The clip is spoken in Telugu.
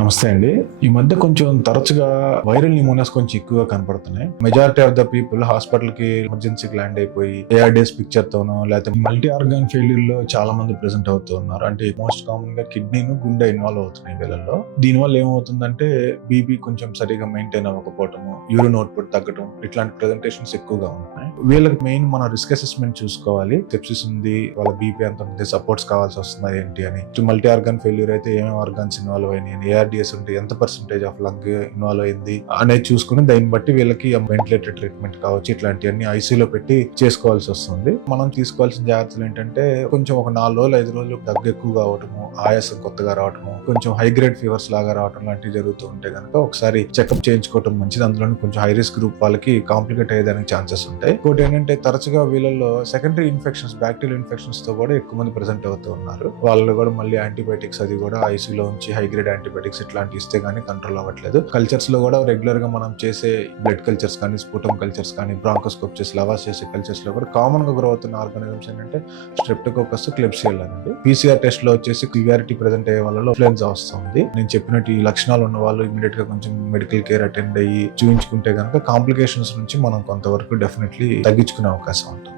నమస్తే అండి. ఈ మధ్య కొంచెం తరచుగా వైరల్ న్యూమోనియాస్ కొంచెం ఎక్కువగా కనపడుతున్నాయి. Majority of the people hospital కి ఎమర్జెన్సీకి ల్యాండ్ అయిపోయి ఏఆర్డిఎస్ పిక్చర్ తోనో లేకపోతే మల్టీ ఆర్గాన్ ఫెయిల్యూర్ లో చాలా మంది ప్రెసెంట్ అవుతూ ఉన్నారు. అంటే మోస్ట్ కామన్ గా కిడ్నీను గుండె ఇన్వాల్వ్ అవుతున్నాయి వీళ్ళల్లో. దీనివల్ల ఏమవుతుందంటే బీపీ కొంచెం సరిగా మెయింటైన్ అవ్వకపోవటము, యూరిన్ అవుట్పుట్ తగ్గడం, ఇట్లాంటి ప్రెజెంటేషన్స్ ఎక్కువగా ఉంటున్నాయి. వీళ్ళకి మెయిన్ మనం రిస్క్ అసెస్మెంట్ చూసుకోవాలి. సెప్సిస్ ఉంది, వాళ్ళ బీపీ ఎంత ఉంది, సపోర్ట్స్ కావాల్సి వస్తుందా ఏంటి అని. మల్టీ ఆర్గాన్ ఫెయిల్యూర్ అయితే ఏమేమి ఆర్గాన్స్ ఇన్వాల్వ్ అయినాయి, ఏఆర్డిఎస్ ఉంటే ఎంత పర్సెంటేజ్ ఆఫ్ లంగ్ ఇన్వాల్వ్ అయింది అనేది చూసుకుని దాన్ని బట్టి వీళ్ళకి వెంటిలేటర్ ట్రీట్మెంట్ కావచ్చు, ఇట్లాంటివన్నీ ఐసీయూలో పెట్టి చేసుకోవాల్సి వస్తుంది. మనం తీసుకోవాల్సిన జాగ్రత్తలు ఏంటంటే కొంచెం ఒక 4 రోజులు 5 రోజులు దగ్గు ఎక్కువగా అవటము, ఆయాసం కొత్తగా రావటము, కొంచెం హై గ్రేడ్ ఫీవర్స్ లాగా రావటం లాంటివి జరుగుతూ ఉంటే కనుక ఒకసారి చెకప్ చేయించుకోవటం మంచిది. అందులో కొంచెం హై రిస్క్ గ్రూప్ వాళ్ళకి కాంప్లికేట్ అయ్యేదానికి ఛాన్సెస్ ఉంటాయి. ఇంకోటి ఏంటంటే తరచుగా వీళ్ళలో సెకండరీ ఇన్ఫెక్షన్స్, బ్యాక్టీరియల్ ఇన్ఫెక్షన్స్ తో కూడా ఎక్కువ మంది ప్రెసెంట్ అవుతూ ఉన్నారు. వాళ్ళు కూడా మళ్ళీ యాంటీబయాటిక్స్ అది కూడా ఐసీయూలో ఉంచి హై గ్రేడ్ యాంటీబయాటిక్స్ ఇట్లాంటి ఇస్తే గానీ కంట్రోల్ అవ్వట్లేదు. కల్చర్స్ లో కూడా రెగ్యులర్ గా మనం చేసే బ్లడ్ కల్చర్స్ కానీ, స్పుటమ్ కల్చర్స్ కానీ, బ్రాంకోస్కోప్ చేసి లవాస్ చేసే కల్చర్స్ లో కూడా కామన్ గా గ్రో అవుతున్న ఆర్గానిజమ్స్ ఏంటంటే స్ట్రెప్టోకోకస్, క్లెబ్సియల్లా అండి. పీసీఆర్ టెస్ట్ లో వచ్చేసి సివియారిటీ ప్రెసెంట్ అయ్యే వాళ్ళలో ఇన్ఫ్లుయెన్జా వస్తుంది. నేను చెప్పినట్టు ఈ లక్షణాలు ఉన్న వాళ్ళు ఇమీడియట్ గా కొంచెం మెడికల్ కేర్ అటెండ్ అయ్యి చూపించుకుంటే కనుక కాంప్లికేషన్స్ నుంచి మనం కొంతవరకు డెఫినెట్లీ తగ్గించుకునే అవకాశం ఉంటుంది.